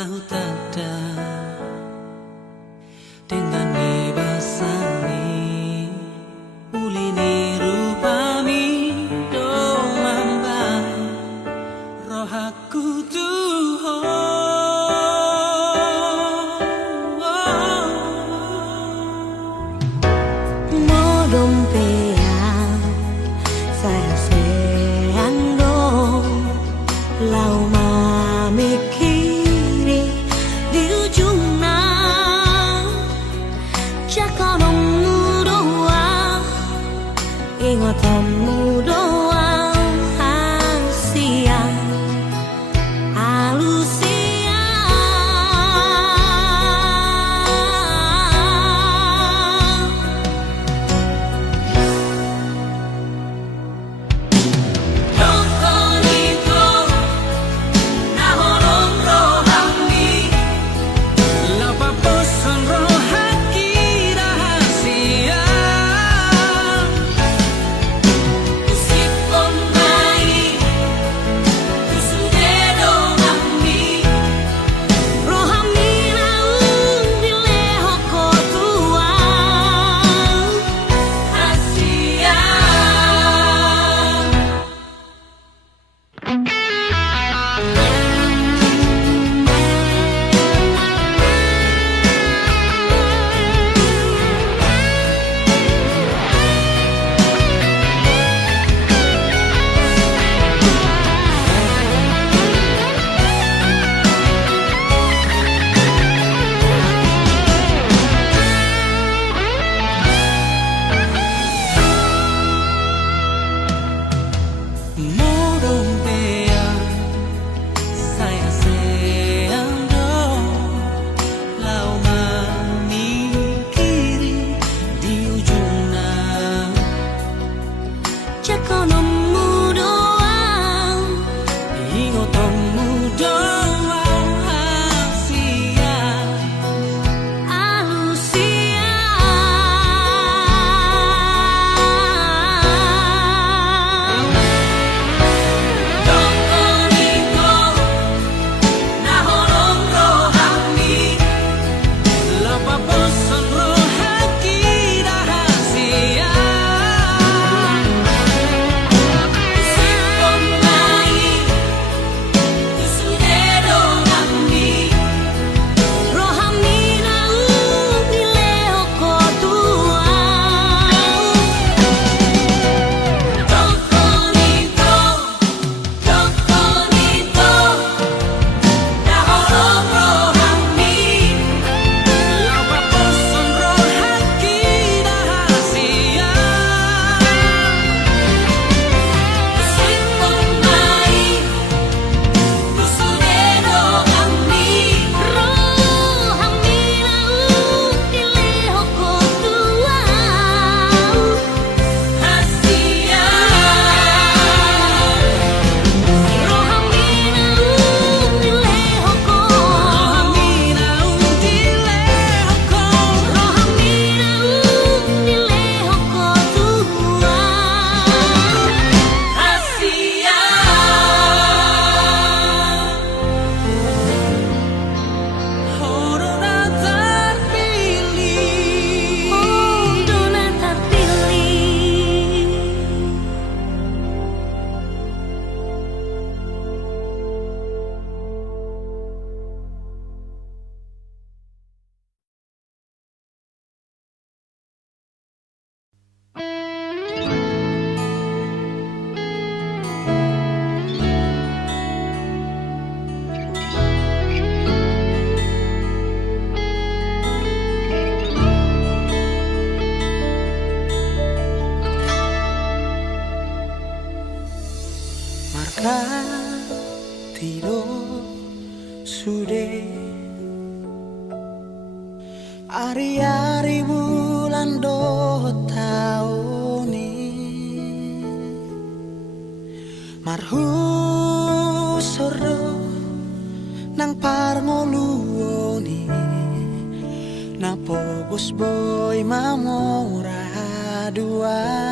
perahu tada dengan basami ulini rupami domamba rohaku tuho Modompean saya seandong lau mamikiri di ujungna jakonomu doang ingotomu doang hasia alusia tidur sudah hari-hari bulan do tahun ini marhu soro nang parngoluoni napo bos boy mamora dua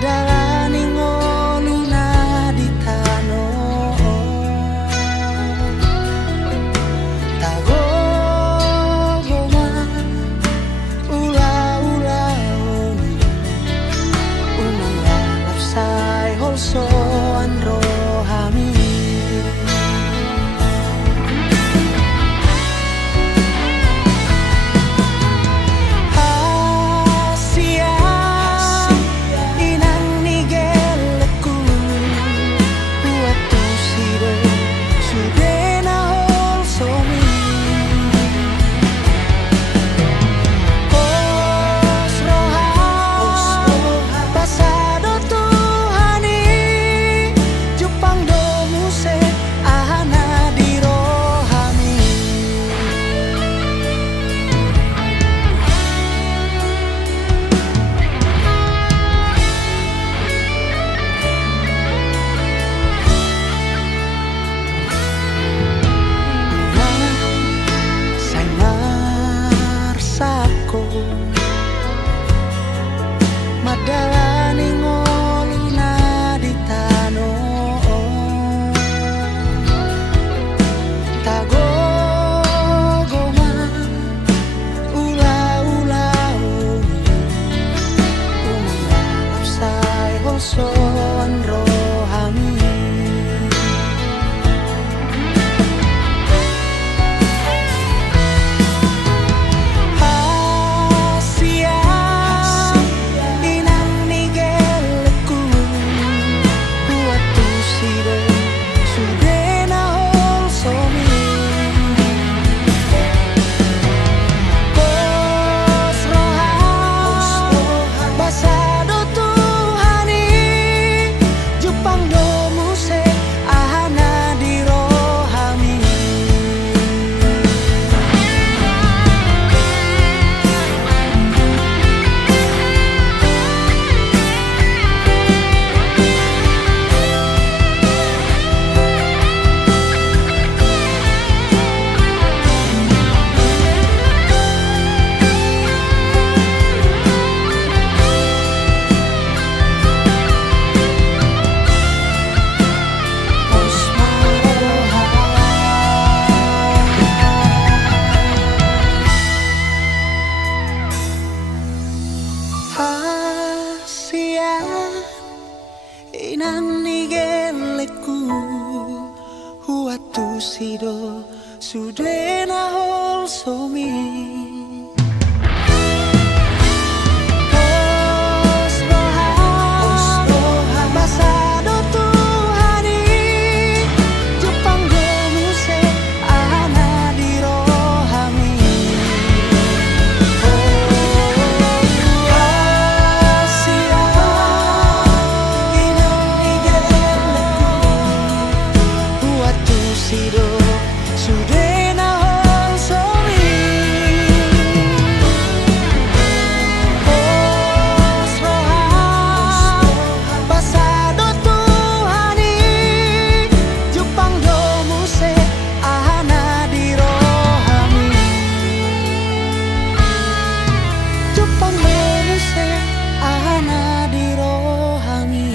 madalani ngoluna di tano tagogoma ula-ula oni unang lalapsay holso anro hami madalani ngoluna di tano tagogoma ula-ula unang lalapsay holso anro hami inang nigeleku huatu sido sudena hol somi sudena hol somi pasado Tuhani Jepang domuse ahana di rohami Jepang domuse ahana di rohami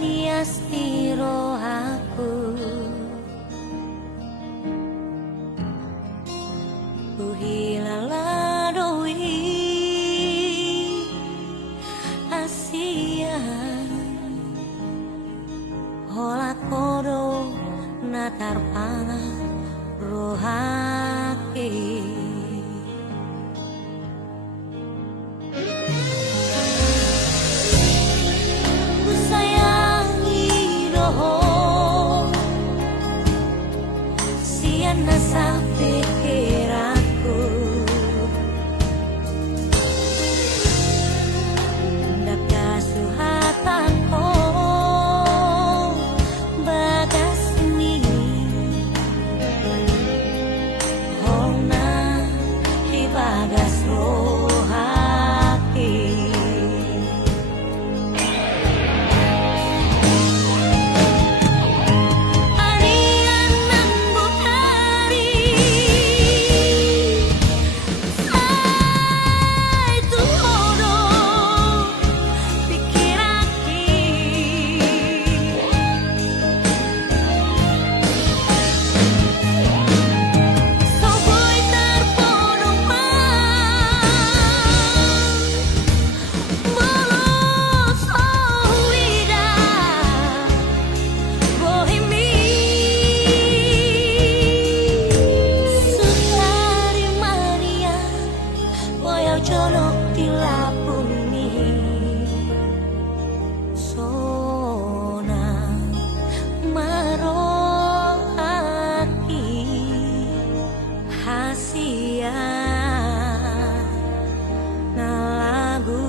Niastiro aku uhilala doi Asia hola kodo natar panga rohake. Ku sayangi roho sian nasa pikiranku. Colok di lapuni sona marohaki hasia na lagu.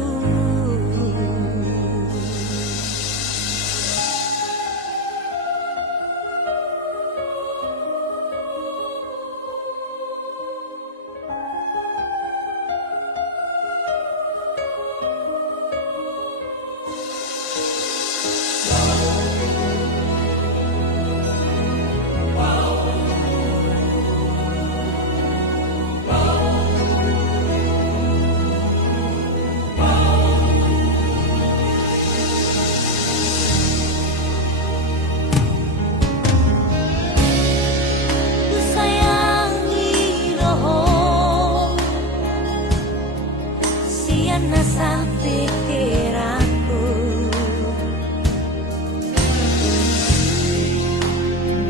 Nasa pikiranku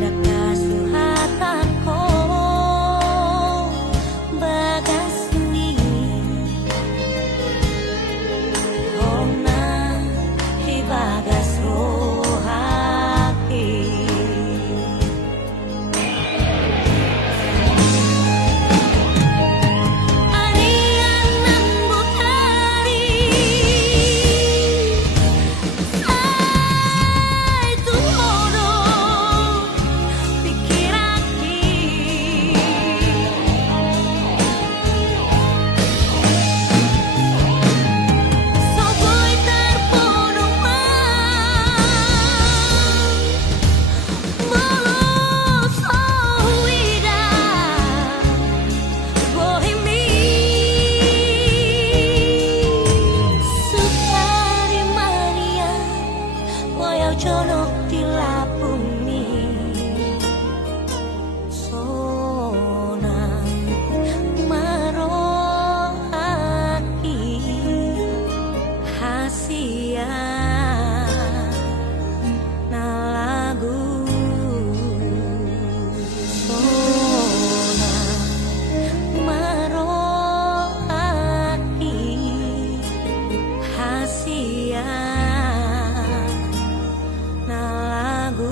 nakasuhatanku bagas ni hona hibagas rohaki. Colok di lapuni sona marohaki hasia na lagu. Sona marohaki hasia na lagu.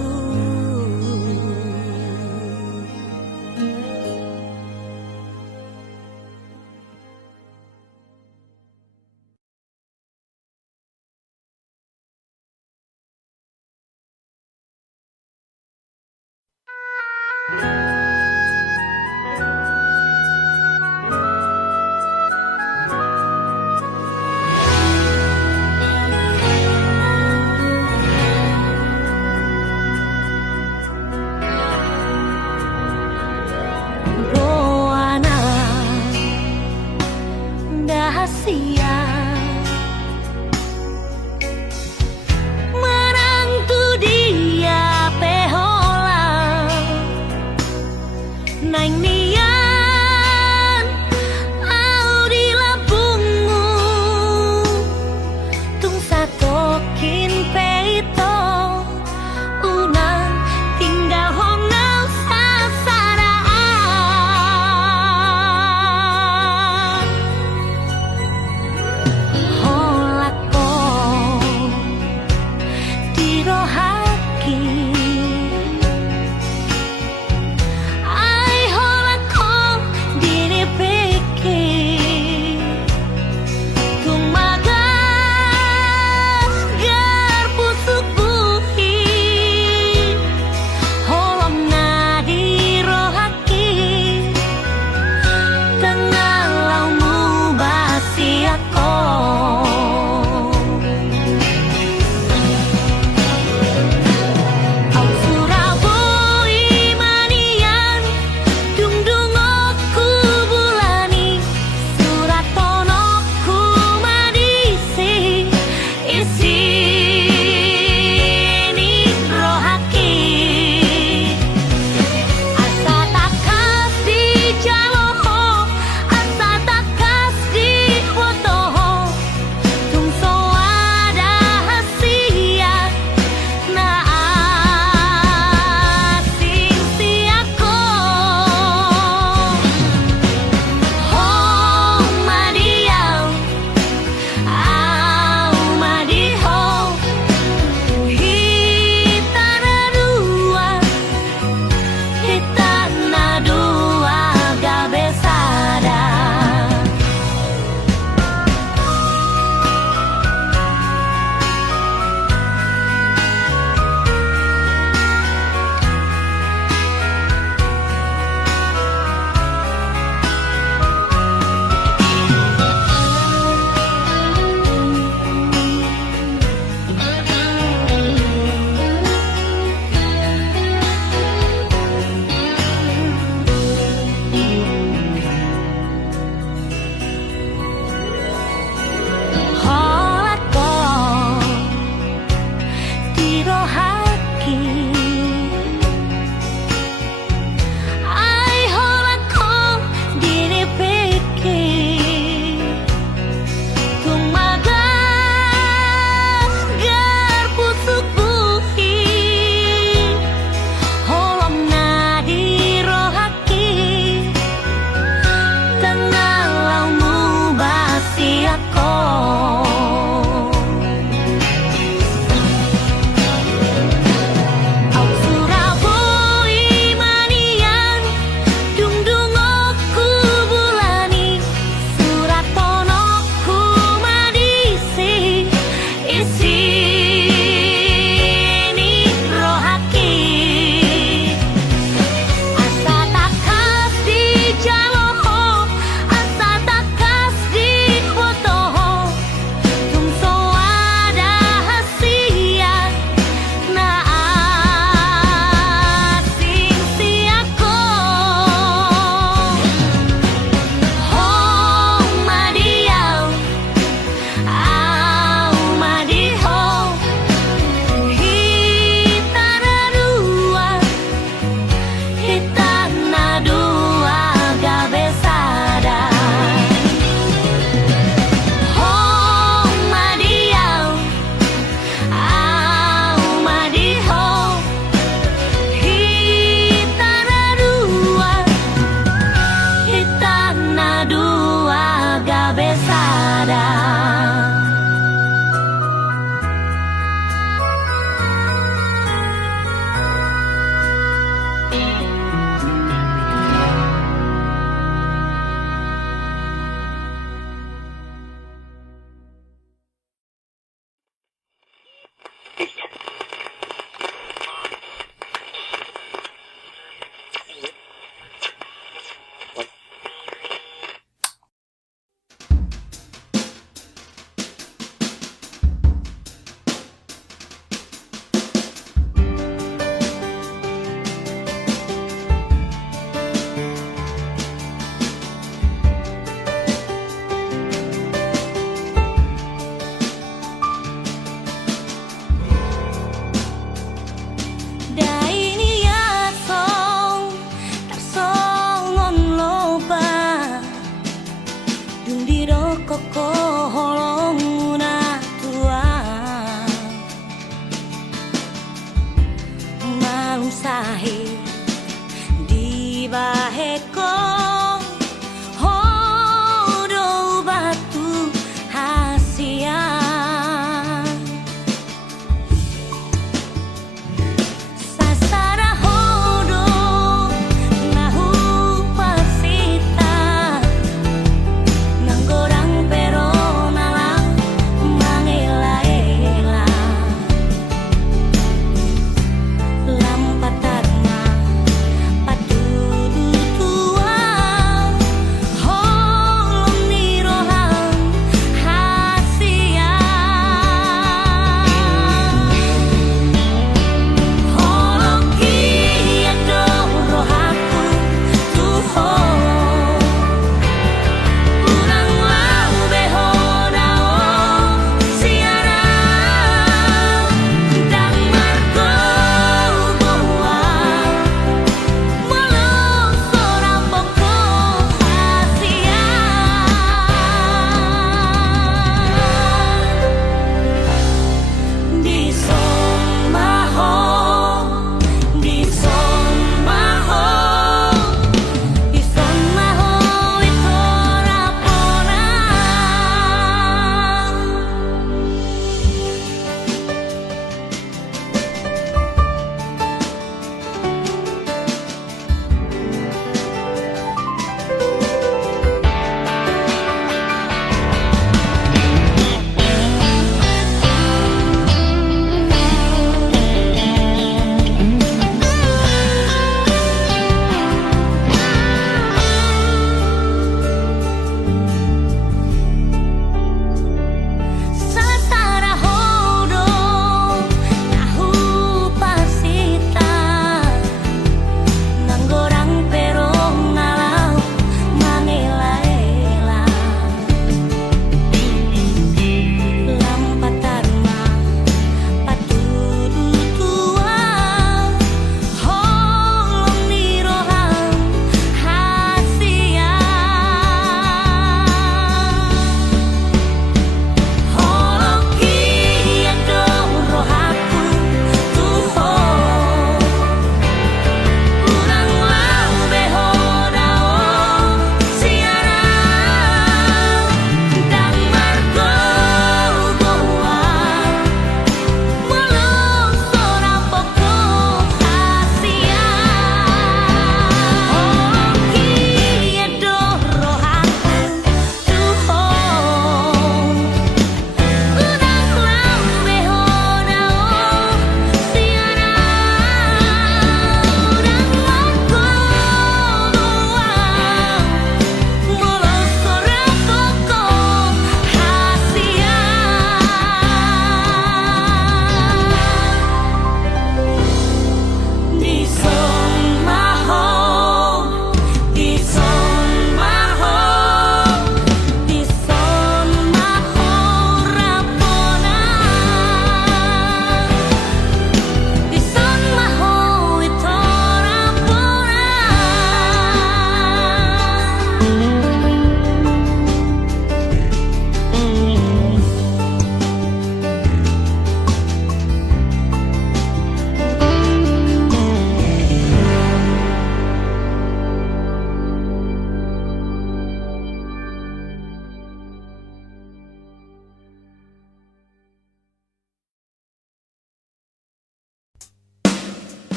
Menang tu dia pehola dirohaki. Ai holako diri pikir tumaga gar pusuk buhi holom na dirohaki tengah laumu basiako.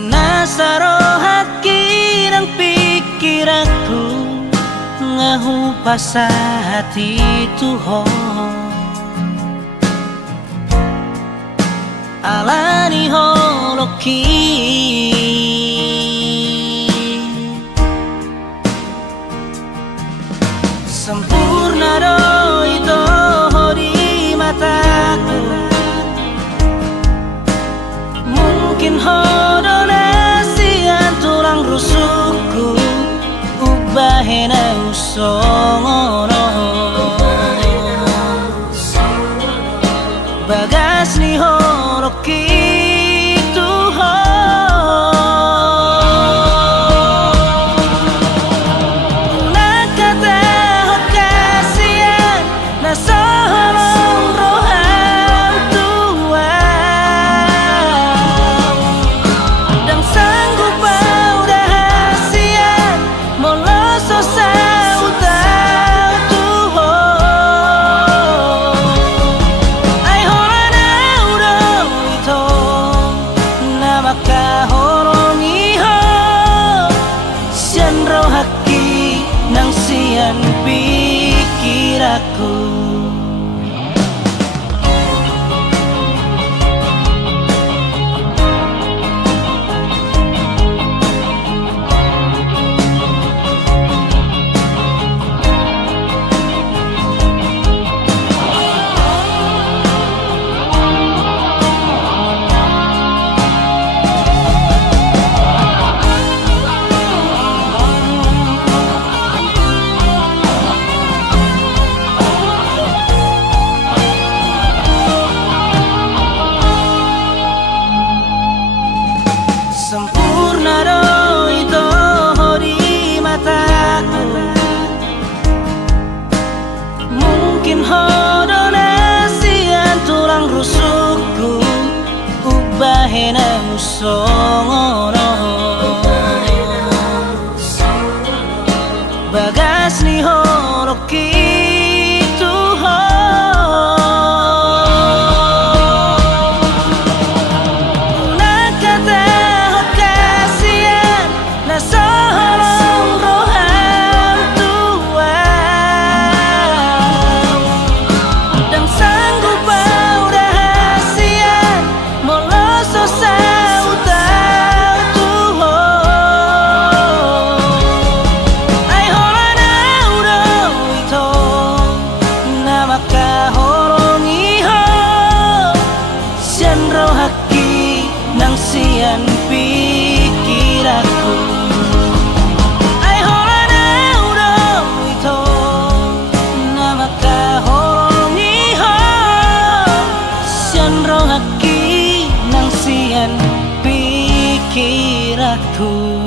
Senasaro haki dan pikir aku ngahu pasah hati Tuhan alani holoki sempurna do itu di mataku mungkin hodonasian tulang rusukku ubahena usongono bagas ni horoki pikir aku sempurna do itu di mataku mungkin hodonasian tulang rusukku ubahena usongono bagas ni horoki sian pikir aku ai holana udo itu nama kahongi ho sian rohaki nang sian pikir aku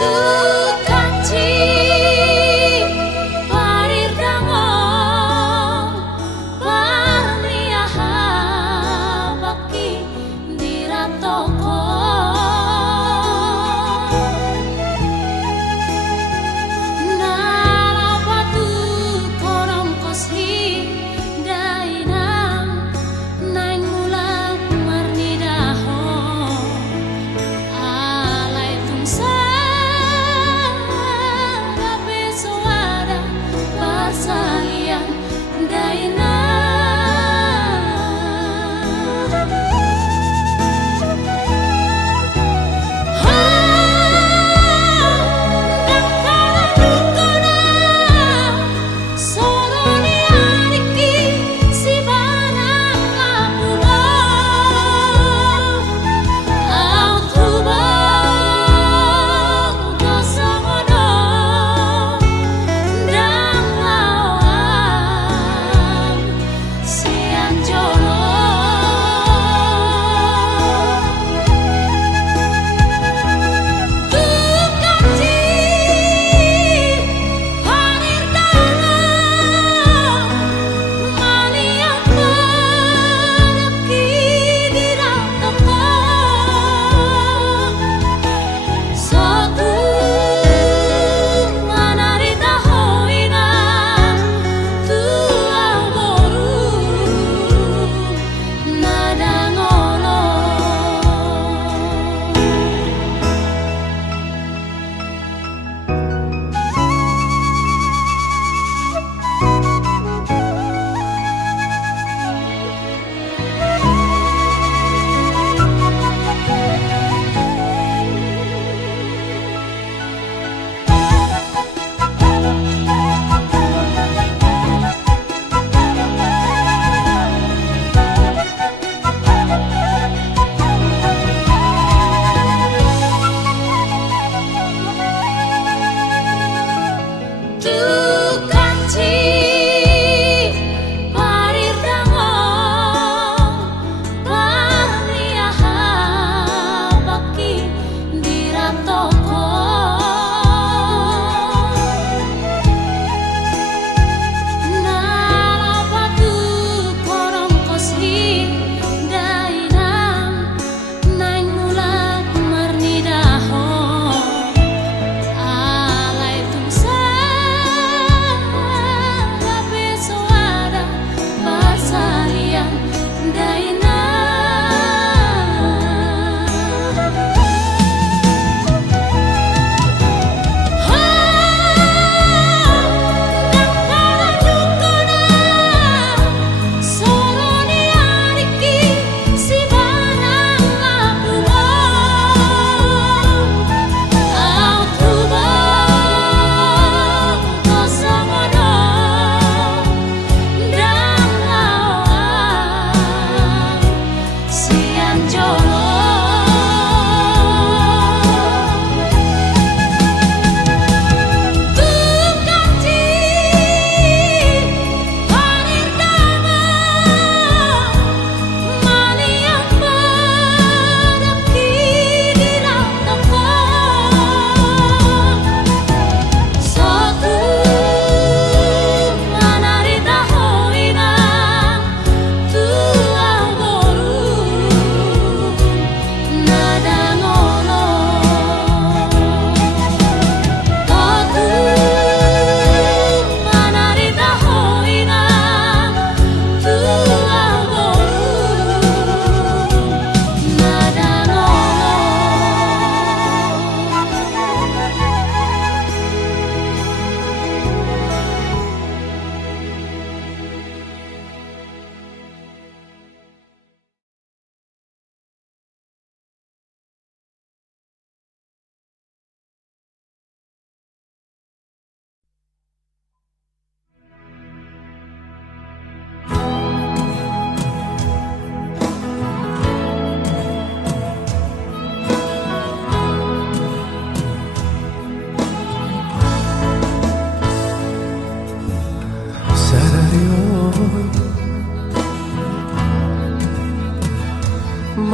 Tukang ci parir dangon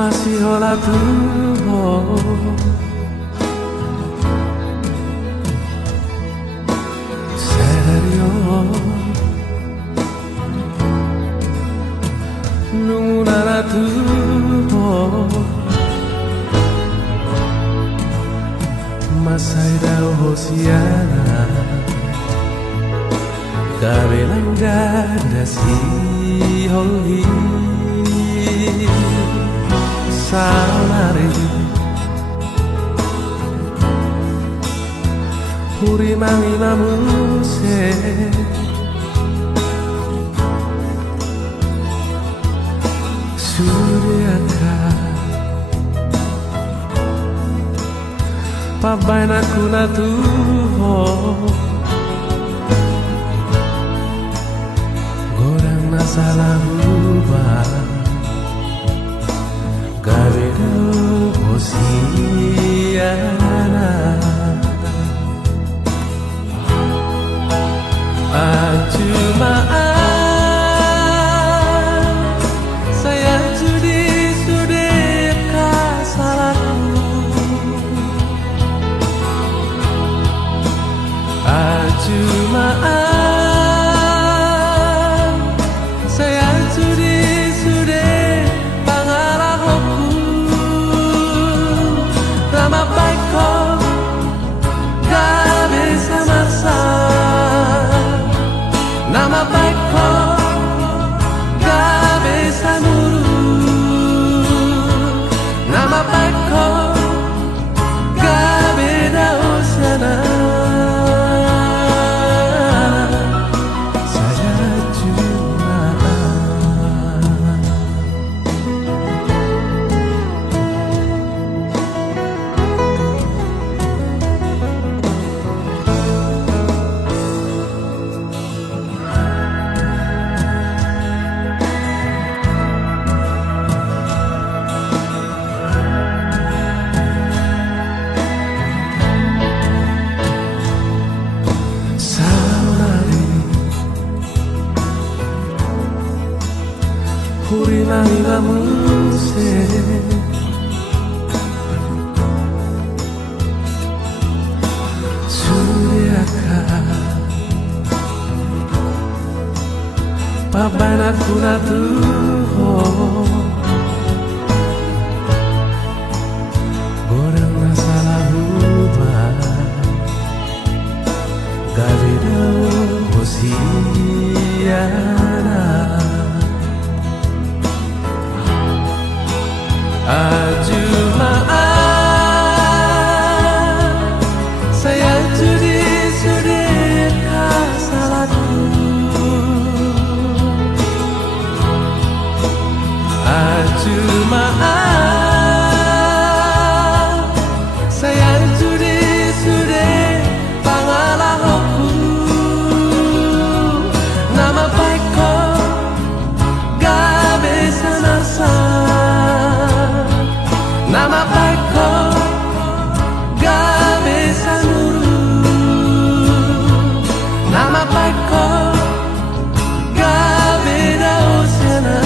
masih hola tuho serio nunguna tuho masai dao hosiana kabelang gada si hoi salari huri mangi namuse suryaka pabaina kuna tuho gorang nasalah ubah gabedo hosiana acumaan saya sudah salahku acumaan saya sudah pangarahku nama baikku gak bisa masa nama baikku gak bisa nurut nama baikku gak beda usiana saya cuma huri mangi namuse suryaka pabaina kuna tuho gorang nasalah ubah gabedo hosiana acumaan saya sudah salahku acumaan saya sudah pangalahku nama baikku gak bisa nasa nama baikku gak bisa nurut nama baikku gak beda usiana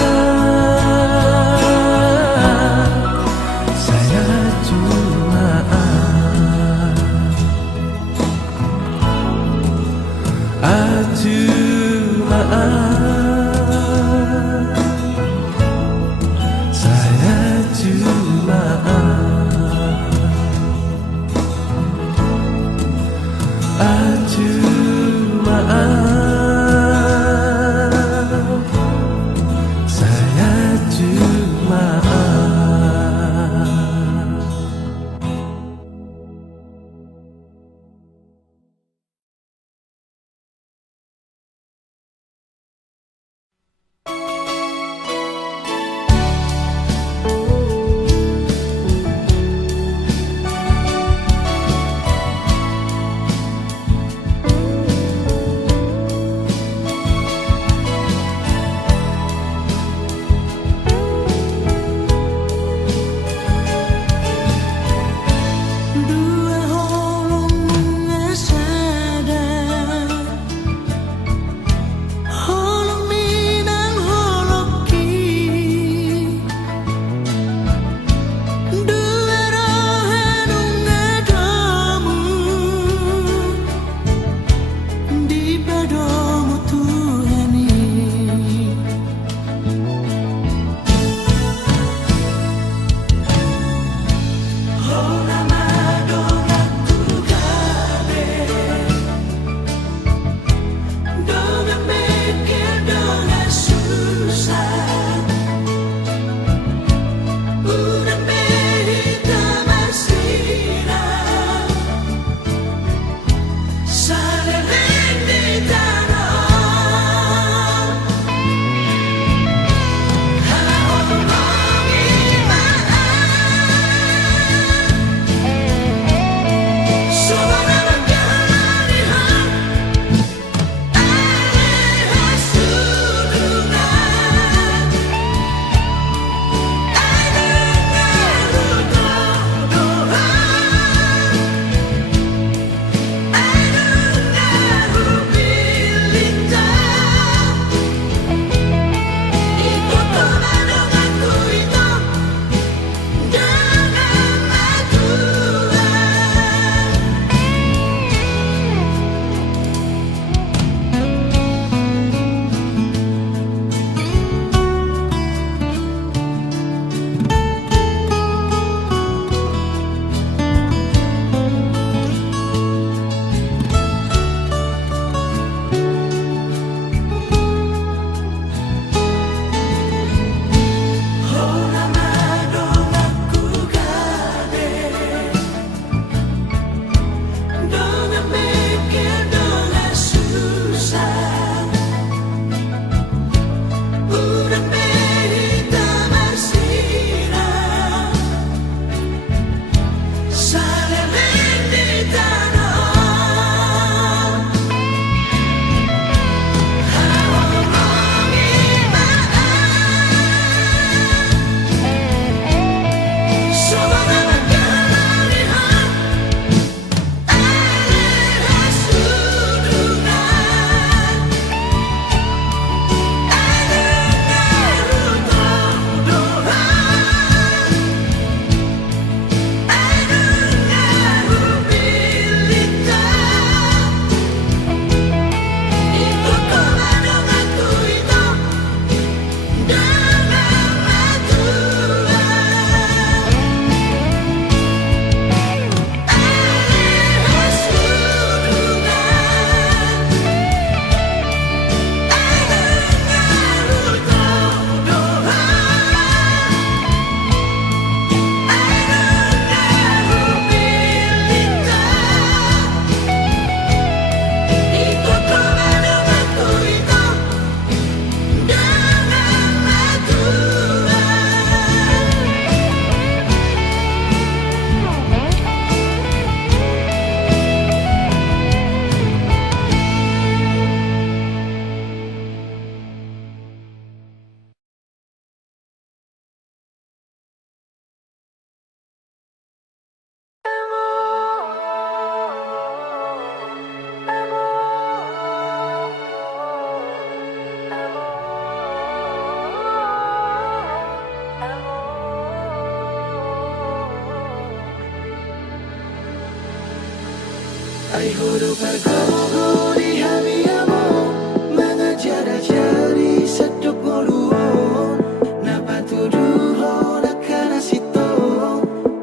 Ay huruf bergogo di hamiamo mengejar jari seduk ngoluon napa tuduhon akan asito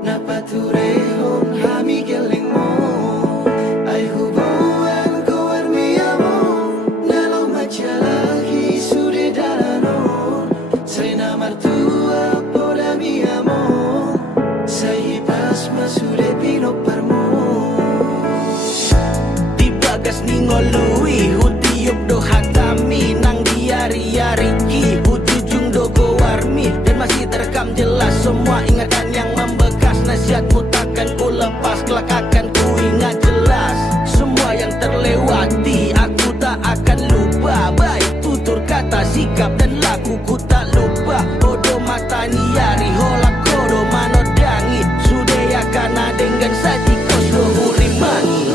napa turehon hami gelengmo ay hubungan kawar miamo nalo majalahi sude dalanon saya martua pola miamo saya pasma sude pino parmo Bagas ningolui hutiup do hatami nang diari-ari ki hujujung do warmi dan masih terekam jelas semua ingatan yang membekas nasihatmu takkan ku lepas kelak akan ku ingat jelas semua yang terlewati aku tak akan lupa baik tutur kata sikap dan lakuku tak lupa odo mata niari holak kodo manodangi sude yakana dengan saji kodo hurimangi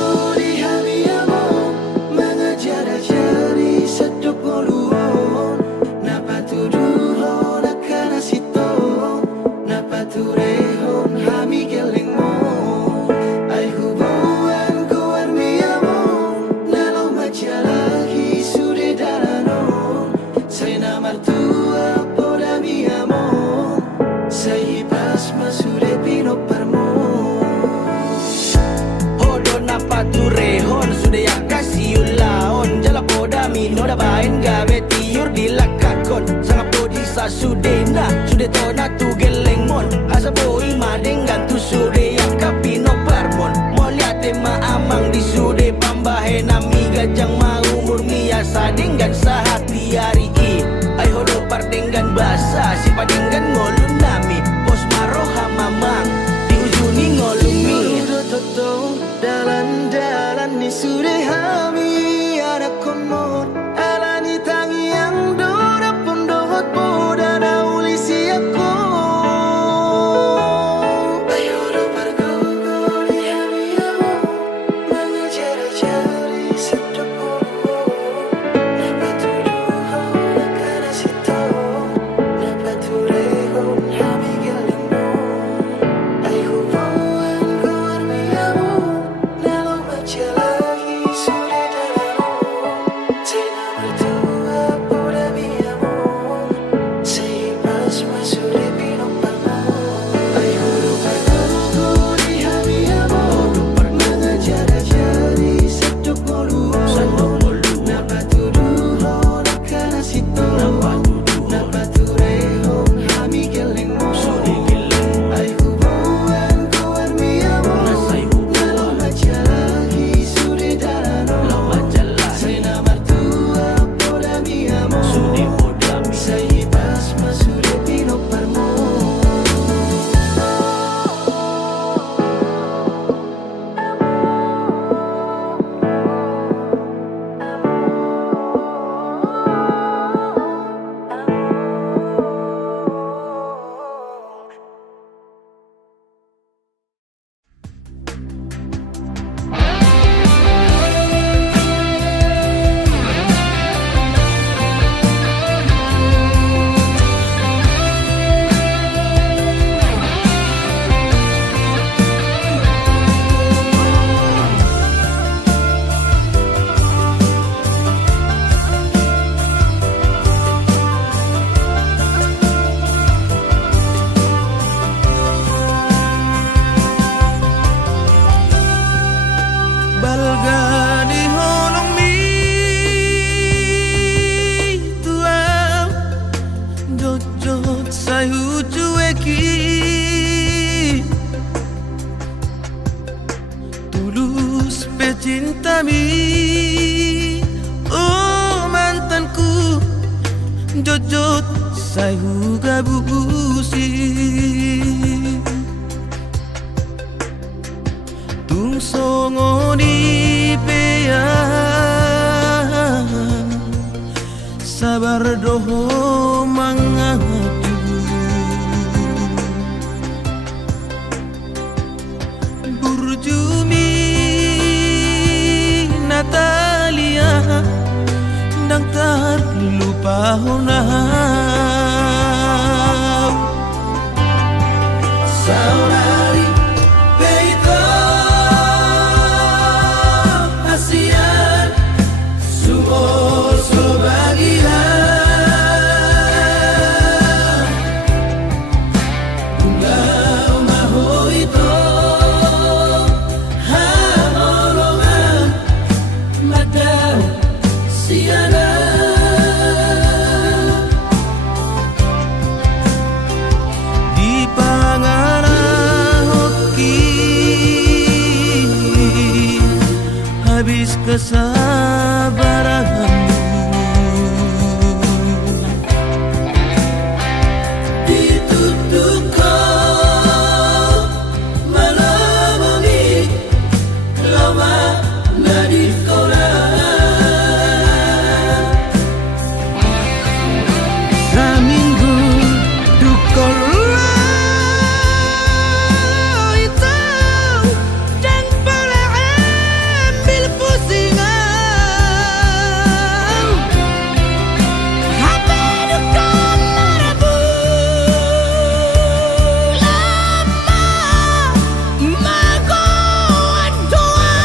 Turehon sudah ya kasih ulaon jala poda mino da bain gabe tiur dilakakon sangat podi sa sudena sudah tona tu gelengmon asa boi madengan tu sudah ya kapino parmon moliat tema amang di sudah pambahe nami gajang mau murni asa dengan sahati hari i ay hodo pardenggan basa si padenggan ngolun nami pos maroha mamang di ujuni ngolumi dalan-dalan ni sudah hami ada komor alani tangi yang dora pun dohot poda na ulisi aku ayo do bergogo di hami aku mengejar jari seduk napa tuduhon akan asito napa turehon hami gelengmo ay hubungan kawar miamu tulus pecintami oh mantanku jojot sayu gabusi tung songoni pea sabar doho mangaju burjumi Natalia nang terlupa honau saudari Peita kesabaranmu. Ditutup kau malamoni lama nadif kolam raminggu dukolah itu dan pula ambil pusingan apa dukol marabu lama magoan doa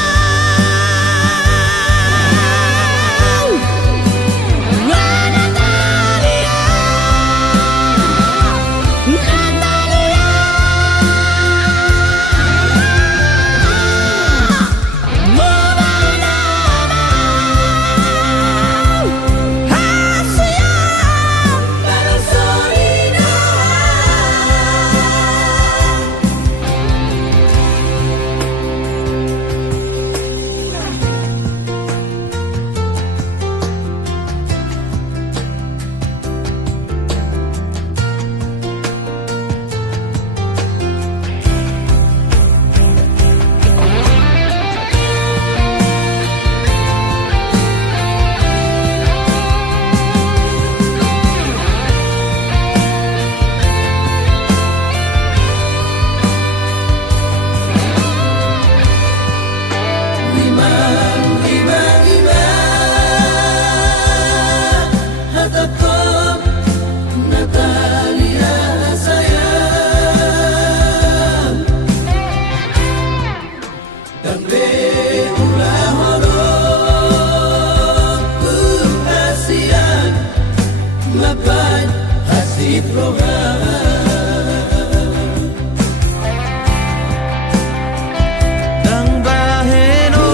Dang baheno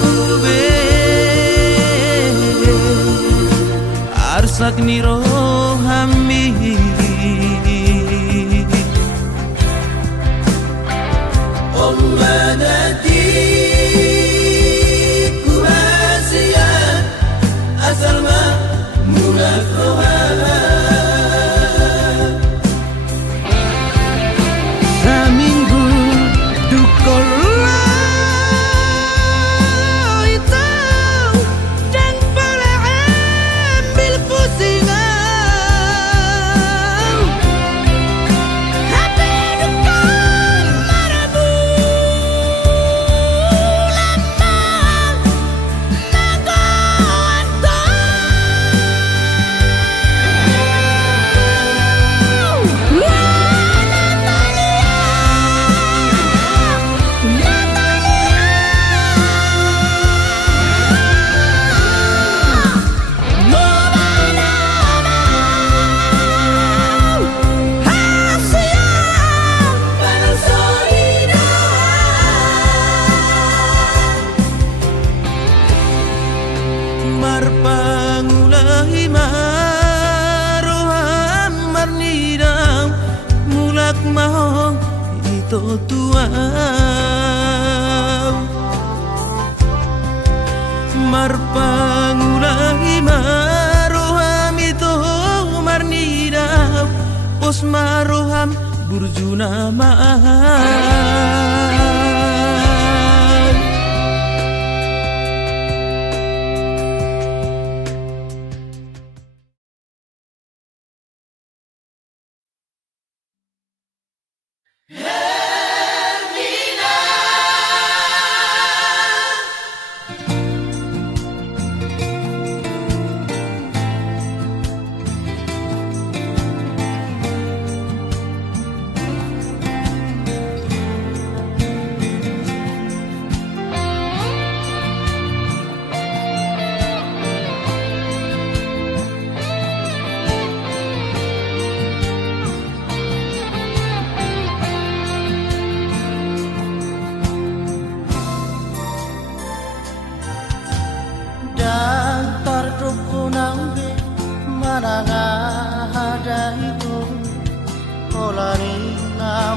kube arsak niro hammi Ommadati kuhasian asal ma mulak raminggu dukolah itu dan pula ambil pusingan apa dukol marabu lama magoan marpangulahi maroham marnidang mulak mahong ito tuaw marpangulahi maroham ito marnidang pos maroham burjuna maahal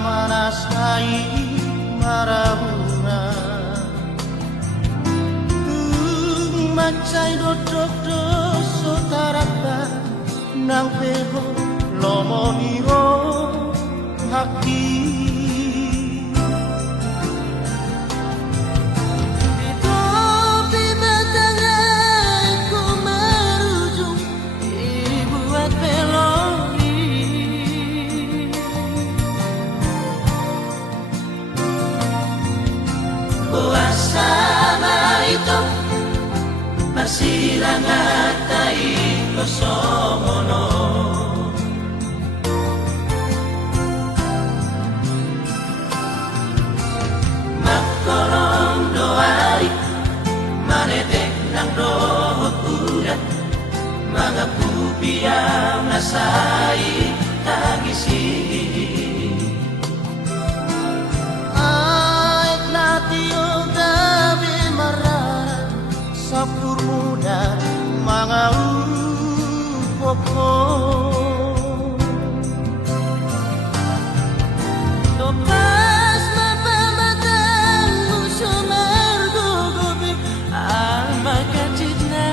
manasai marahuna macai dodok doso tarapa nang peho lomoniro haki di topi batangan ku merujung dibuat melodi puasa itu Marsilangat tayo somono Magkolong doari Manetek ng dohot ulat Mga pupiyang nasay tagisi Ay latio gabi marara Sapur muda mga upoko Topas mapamatang muso margogobi Ang magkatid na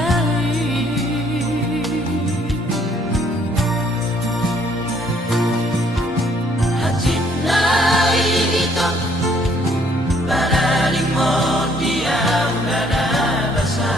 Hatid na ito Paraling mo di ang nanabasa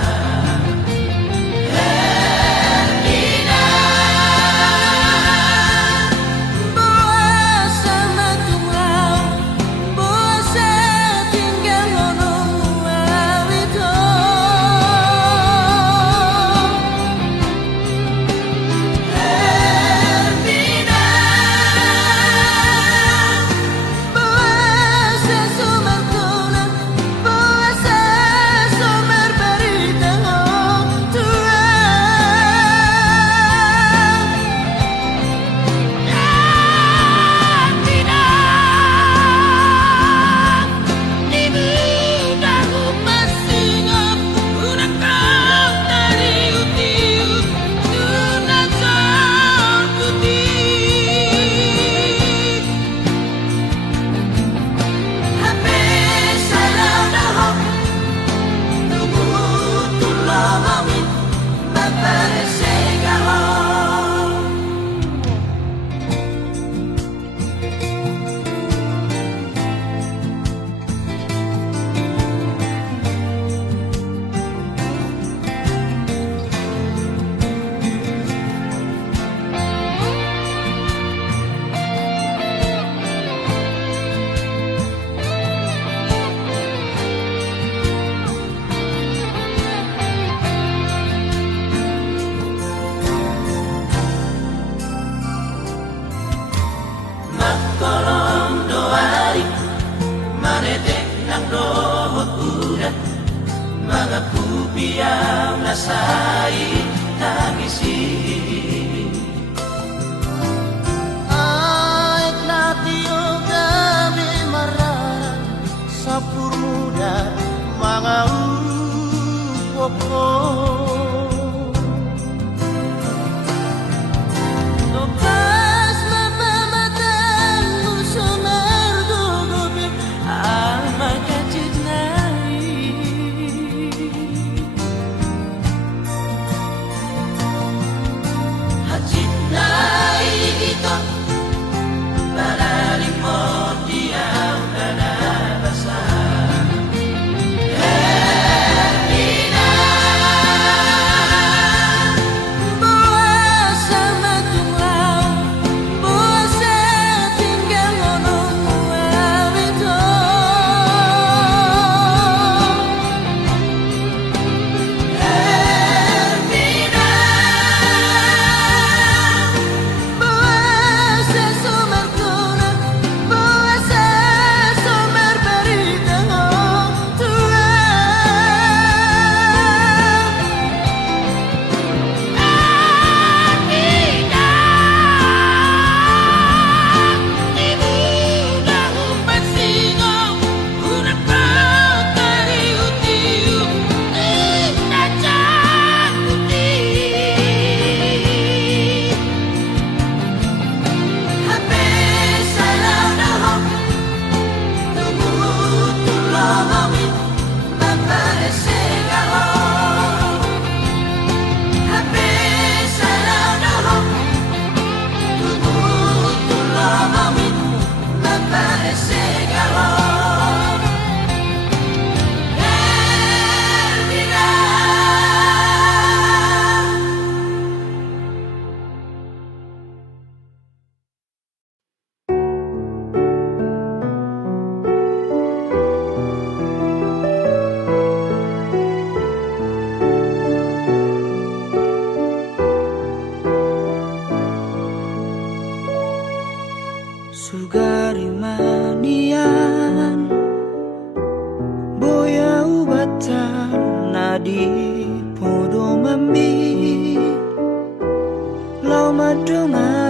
Magkolong doari Manetek ng dohot ulat Mga pupiyang nasay tagisi Ay latio gabi marara Sapur muda mga upoko Topas mapamatang muso margogobi Ang magkatid na Hatid na ito Paraling mo di ang nanabasa Buwas sa matunglaw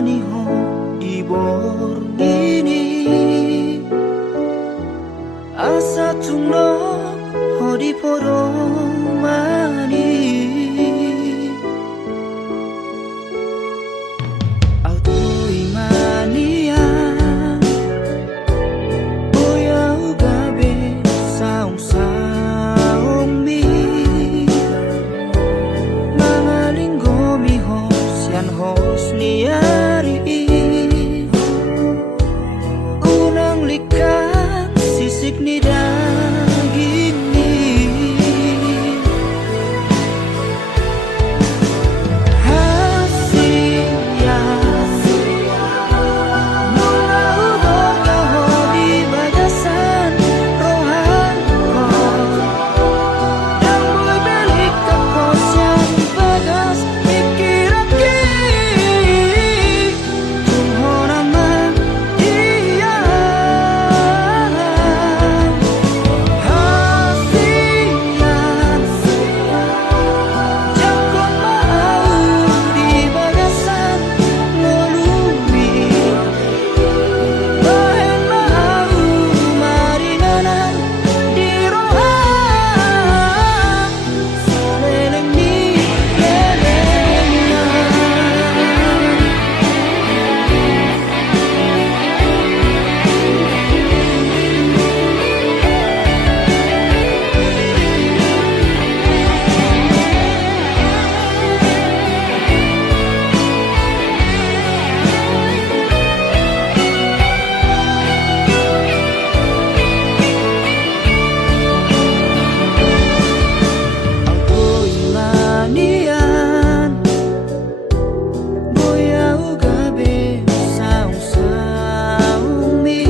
mani ho di bor ini asa tungnok ho di porong mani Autoi mania Boyau gabe saung mi Mangalinggo mi ho sian hos liari Unang likan sisik ni daging ni Hasia Mula ubah kau di bagasan rohan Dan boy balik ke pos yang bagas pikir aki Tungho nama dia Hasian Jakon mau di bagasan ngelumi Bahen mau maringanan di rohan Saleleng ni lelengan Autoi manian Boyau gabe saung mi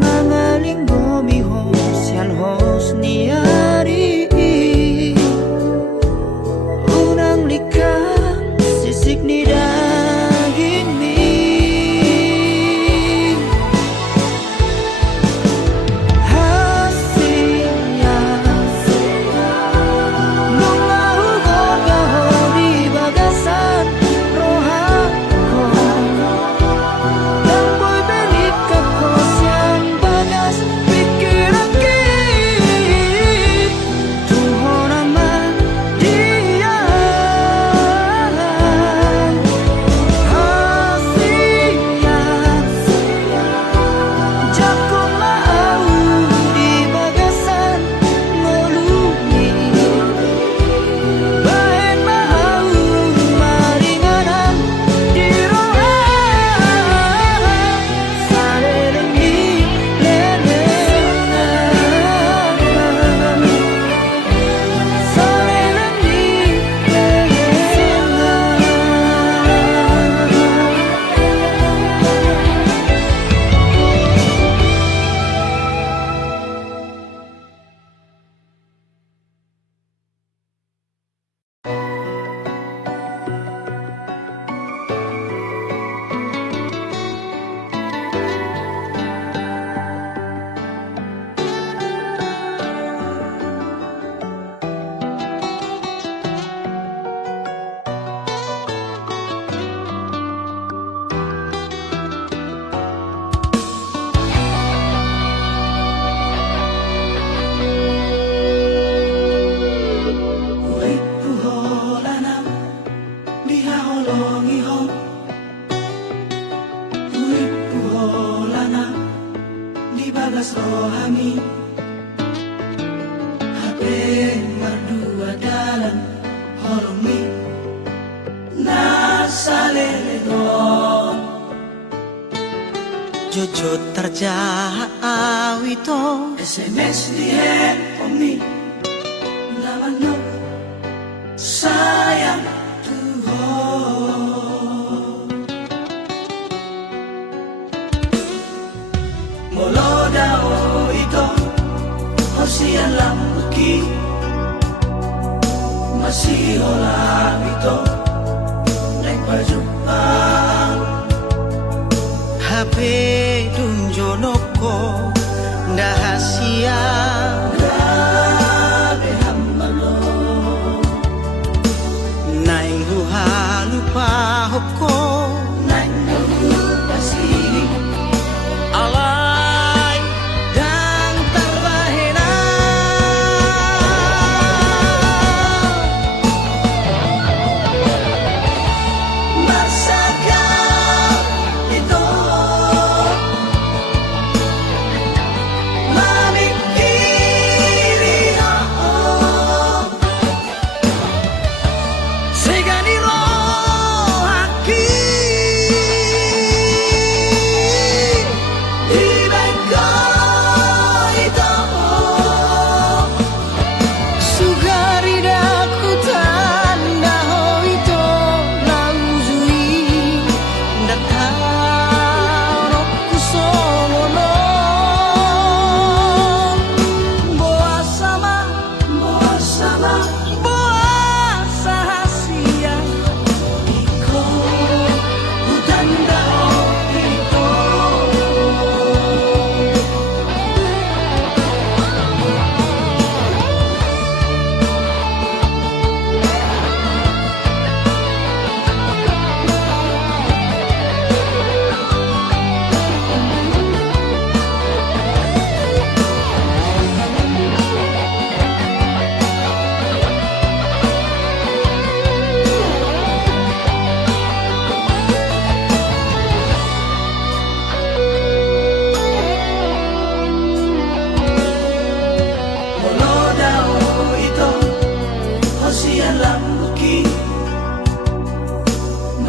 Mangalinggo mi ho sian hos niari Unang likan sisik ni daging mi Hasia Bunga hugo kau di bagasan rohako Dan boy balik ke kos yang bagas pikir aki Tungho nama dia Hasian Jakon mau di bagasan ngelumi Bahen mau maringanan di rohan Saleleng ni lelengan Saleleng ni Uripku holanam dihaholongi ho Uripku holanam di bagas rohami Hape mardua dalan holongi Nasalele don Jojo terjauh itu SMS di handphone ni Laman no sayang Tuhan Molo dao ito Hosian lambuki Masih olam ito Nek bajumpa HP dunjonoko Dahasia Grabe hamalo Naing luha lupa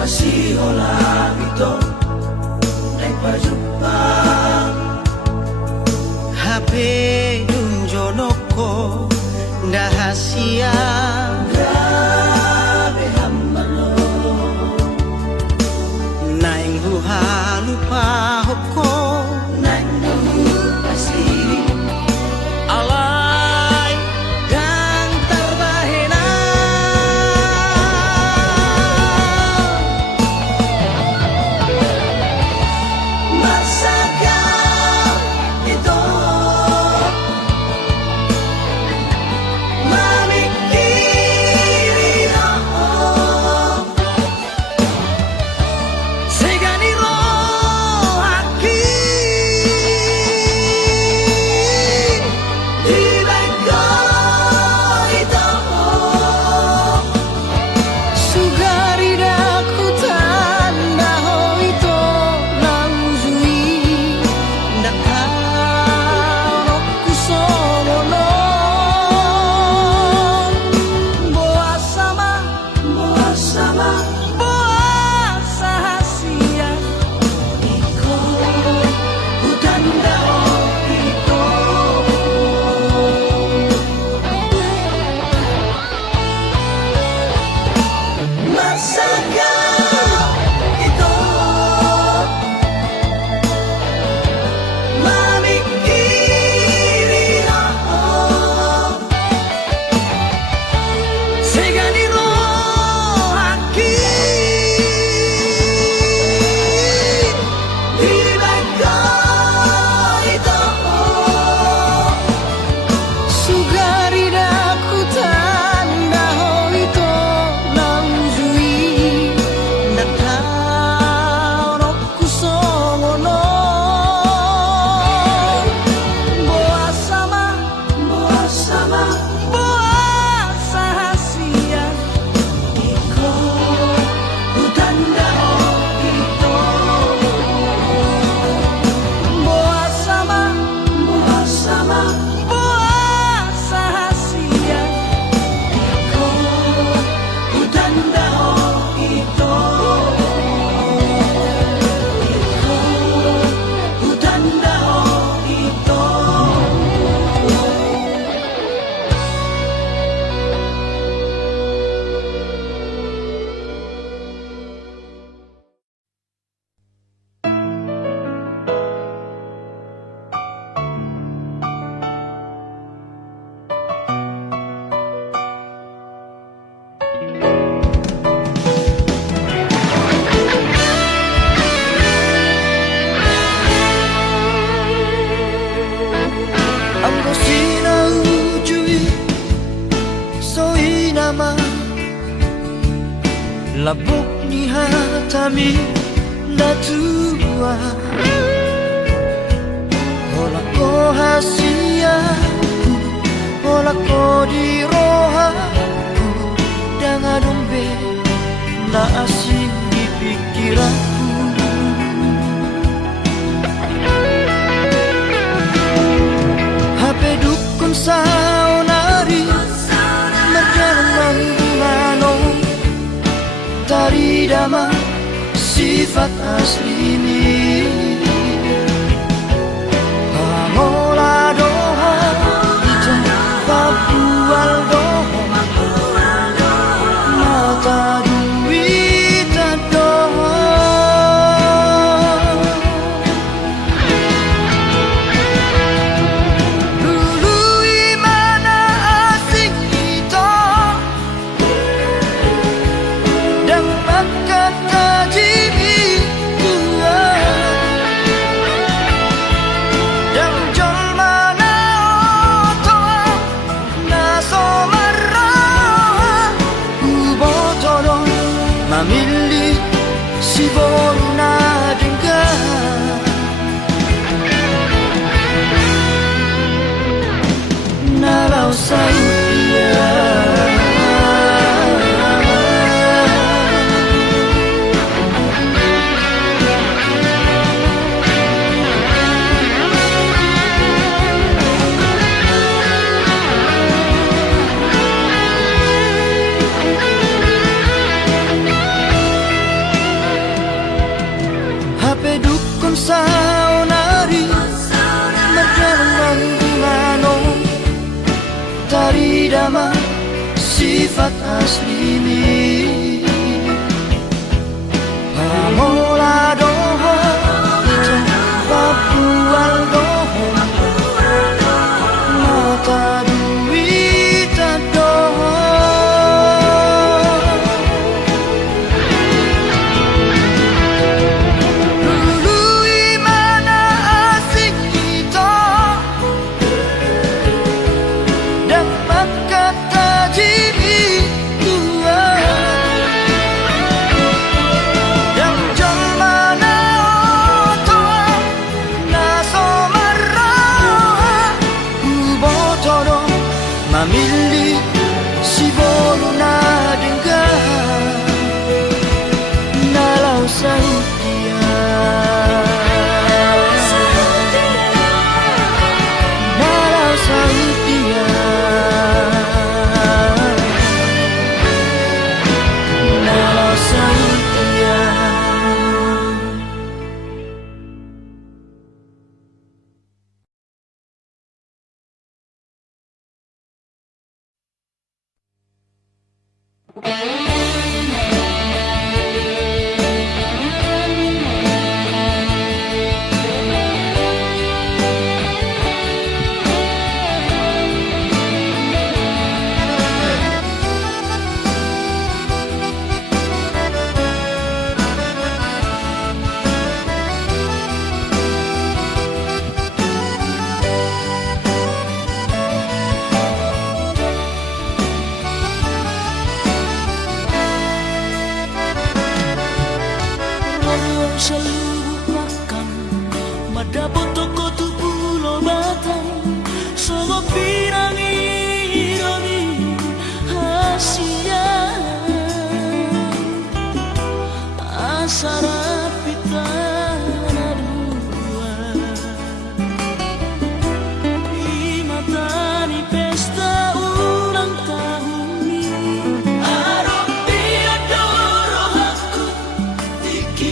masih olah itu naik baju HP dun jonoko dahasia grabe hamalo naing buha lupa hoko naik masih alay dan terbahena masakah itu memikiri segani rohaki di bengko itu sugari daku tanda hoito langzui nakano kusomono boa sama boa sahasia iko hutan dao itu masakah itu memikiri segani rohaki di bengko itu sugari daku tanda hoito langzui nakano kusomono boa sama boa sahasia iko hutan dao itu boa sama boa sahasia iko hutan dao itu iko hutan dao itu Ang sinaujuy soy nama labok ni hatami natua hola ko hasiaku hola ko di rohaku dengan dombe na asing di pikiranku HP dukun saunari Merjalan mano Tari dama sifat asli ini Pamola doha Ita papual doha Mata duit doha Dulu mana asik kita Dan makan tajimi Dan jol mana irama sifat asli Pamola doho Papual doho Mata duita doho Lului mana asing kita Dapat kata jini Mamili si bolu na dengar Nalau sautia Nalau sautia Nalau sautia Selupakan Madapot toko tu pulau Batam Sogo pirangi ironi Asia Asara pitana dua Imatani pesta ulang tahun ini Aropi adoro aku Tiki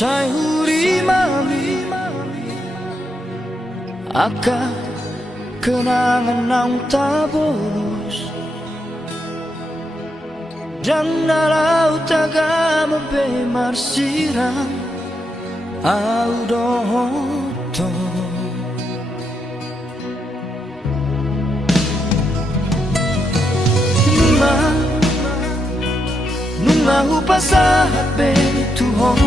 Sai huri mami Aka kenangan nang tabolos Dan na laut taga mabe marsirang Au dohoto Nunga hupasahat be tuhong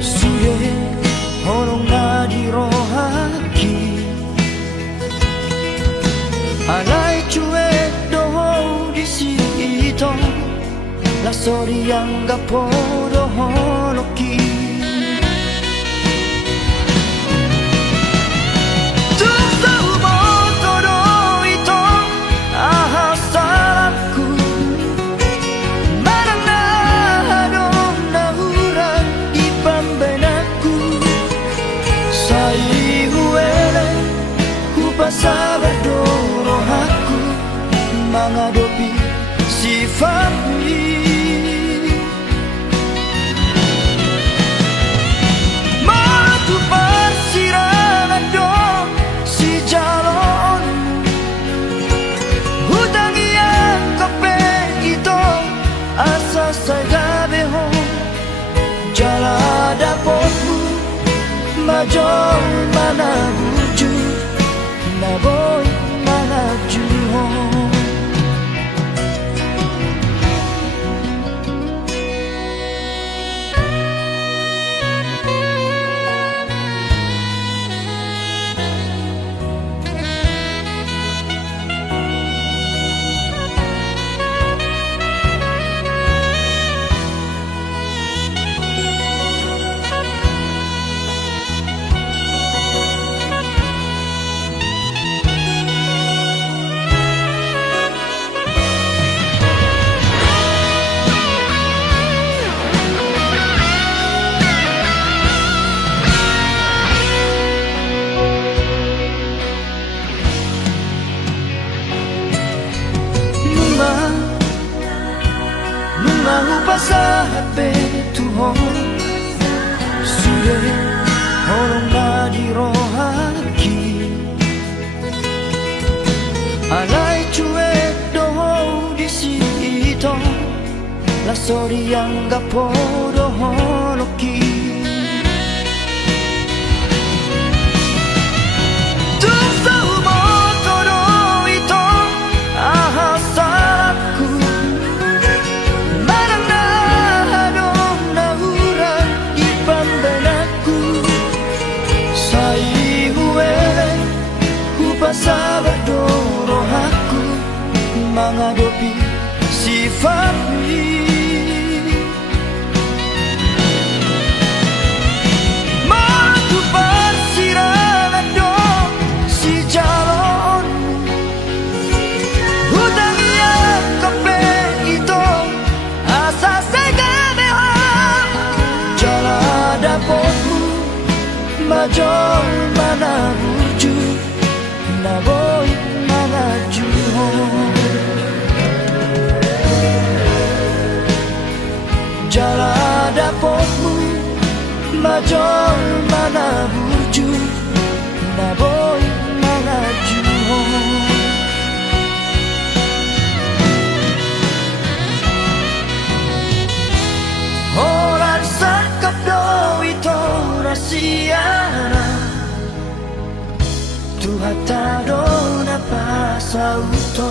Suye horong na di rohaki Alay cuek doho di sito La sori yang gapo doho loki Tuk tahu moto do ito ahas salahku Marang na hadong nahuran di pambenaku Sai huele hupasabat do rohaku Mangadopi sifatmu Matu persirangan do si jalon Hutang yang kape itu asa saya beho Jala dapotmu majong mana wujud Naboy mana juhong Pasahat be tuhong Suye horong na di rohaki Alay cuek doho di sito La sori yang gapo doho loki Tuk tahu moto do ito ahas salahku Pasabat do rohaku Mangadopi sifatmu Matu persirangan do si jalon Hutang yang kape itu asa sega beho Jala dapotmu majong mana wujud Naboy mga juhong Jala dapotmu majong mana wujud Naboy mga juhong Horan sakap do ito rasiana Tuhatado na pasauto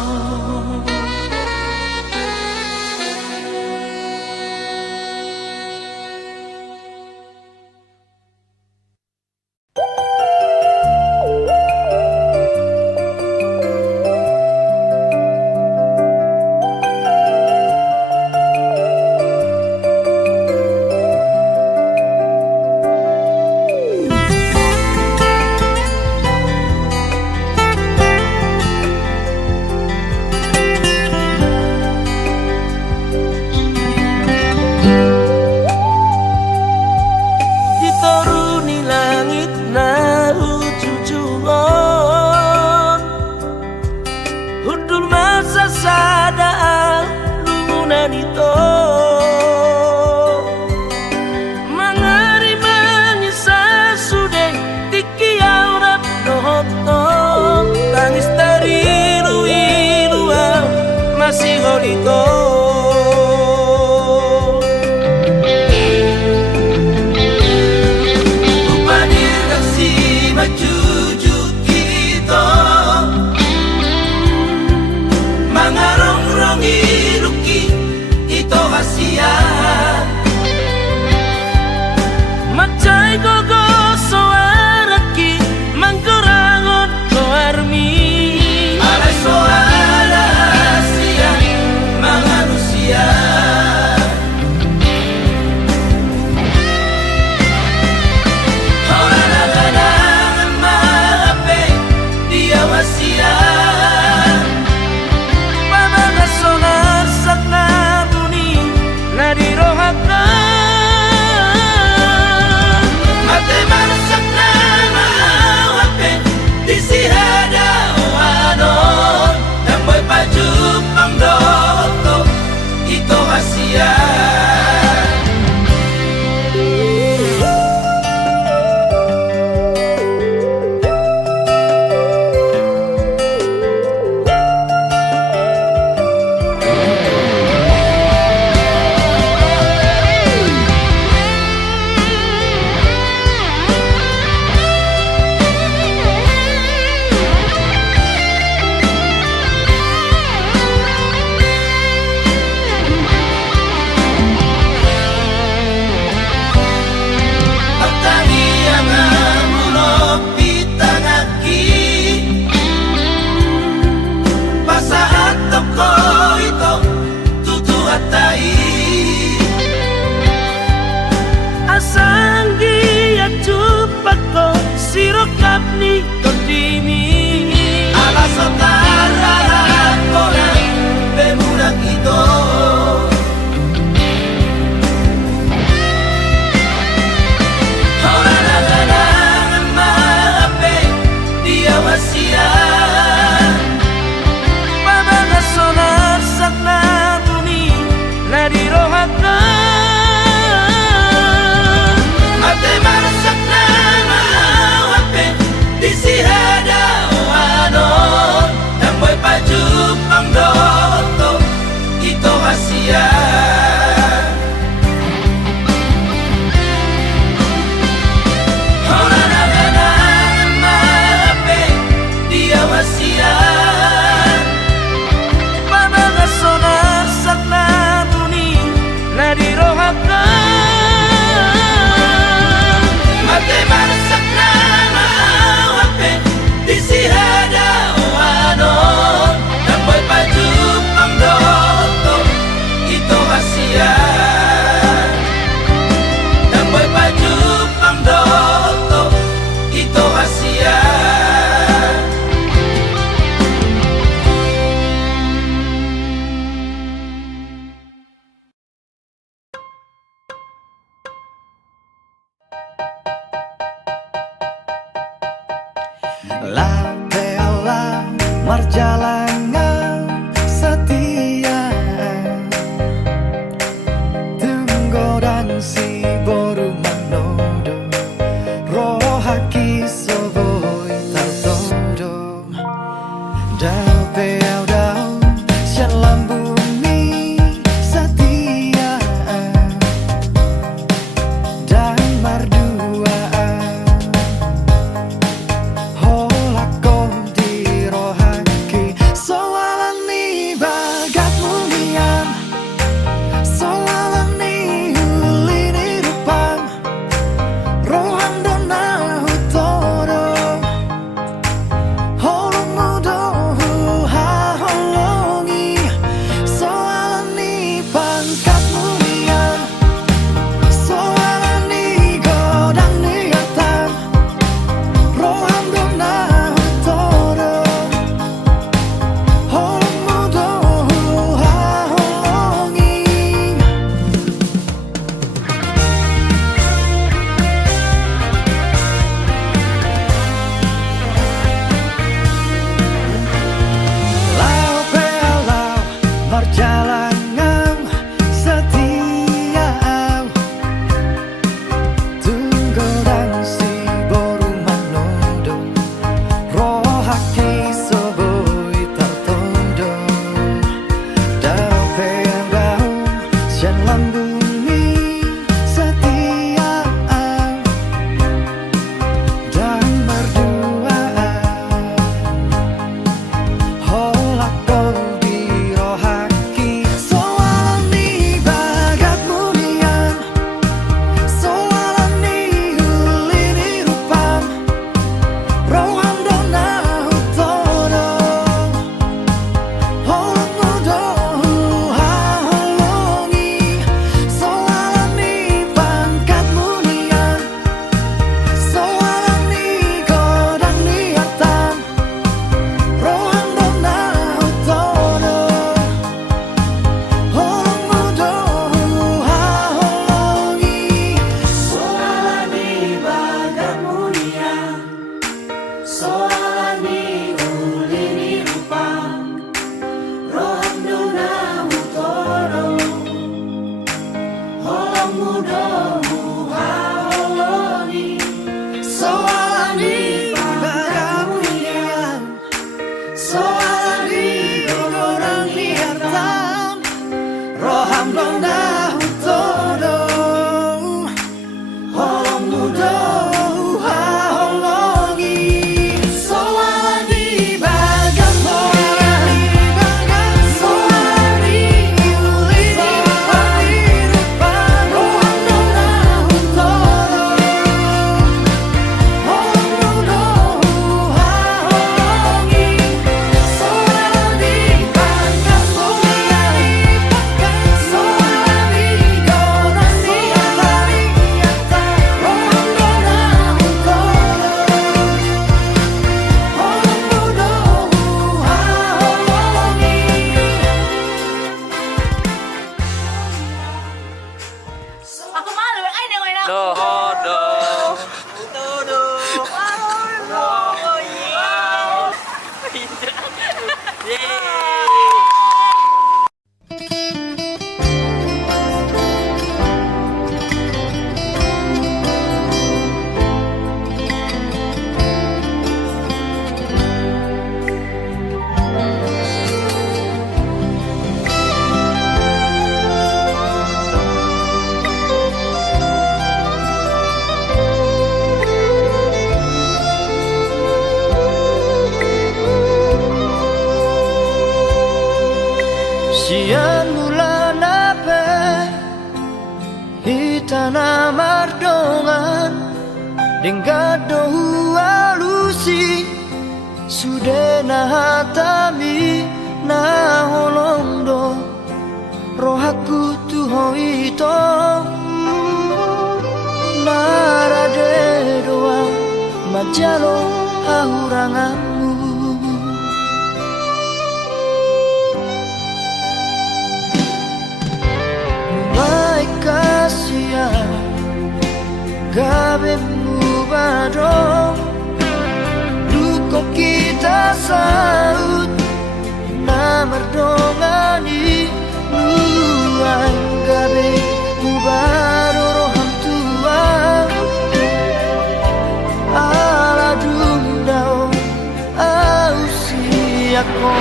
hasian Pamangasona sakna buni na dirohakan Mate marasak na maawape di sihada uanon Damboy pajuk pangdoto ito hasian Damboy pajuk pangdoto ito hasian Lapela marjalangan setia Tunggodan si boru manodo Rohaki soboi tartodo Dau peau dau sian lambuni setia Dan marduaan Holako di rohaki Soalan ni bagat munian Soalan ni hulini rupang Rohan dona hutoro Holong mudo ha holongi Soalan ni pangkat munian Soalan ni godang ni atam Rohan dona hutoro Holong mudo ha holongi Lau pelau marjalangan setia Tunggodan si boru manodo Rohaki soboi tartodo Dau peau dau sian lambuni setia Dan merduaan Holako di rohaki Soalan ni bagat munian Soalan ni hulini rupang Rohan dona hutoro Holong mudo ha holongi Soalan ni pangkat munian Soalan ni godang ni atam Rohan dona hutoro Holong mudo ha holongi Soalan ni bagat munian Soalan ni ulini rupang Rohan dona hutoro Holong mudo ha holongi Soalan ni bagat munian Soalan ni godang ni atam Roham dona hutoro Holong mudo ha holongi Soalan ni bagat munian Soalan ni ulini rupang Rohan dona hutoro Holong mudo ha holongi Soalan ni pangkat munian Soalan ni godang ni atam Rohan dona hutoro Holong mudo ha holongi Aku malu, ay nengok na. Dodo Dengado alusi sude na hatami na holondo rohaku tuhoi to narade doa majalo hahuranganmu mulai kasihan gabemu badong duko kita saut na merdongani luang gabe mubaro roham tua ala dundao ausiako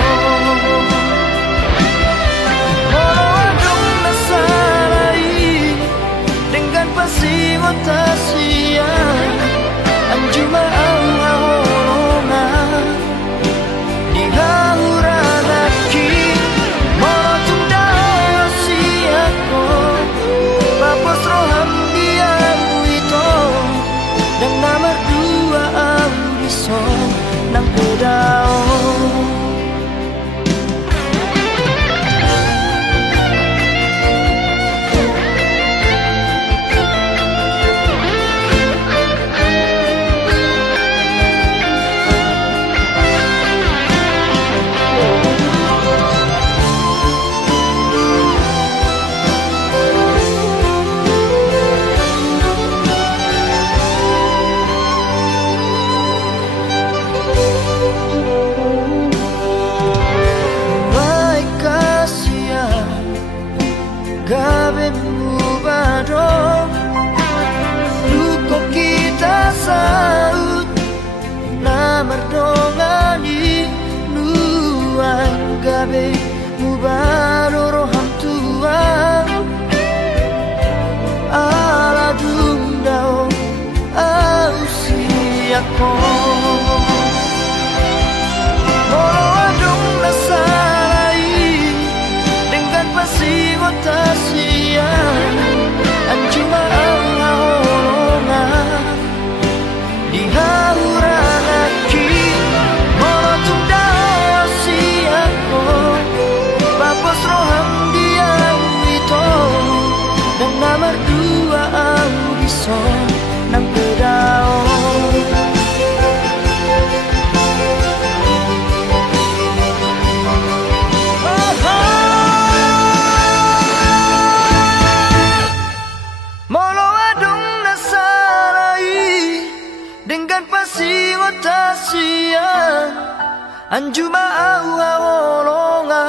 pasti motasia anjuma ahorona di hauranaki motum dao siako papos roham diamu itu dan nomor dua audison nang pedao gabemu badong luko kita saut na merdongani nuang gabe mubaro roham tua ala dundao ausiako molo adong nasalai dengan pasti motasia anjuma ahorona di hauranaki molotum dao siako papos roham diamu itu dan nomor dua audison nang pedao dengan pasti motasia anjuma ahorona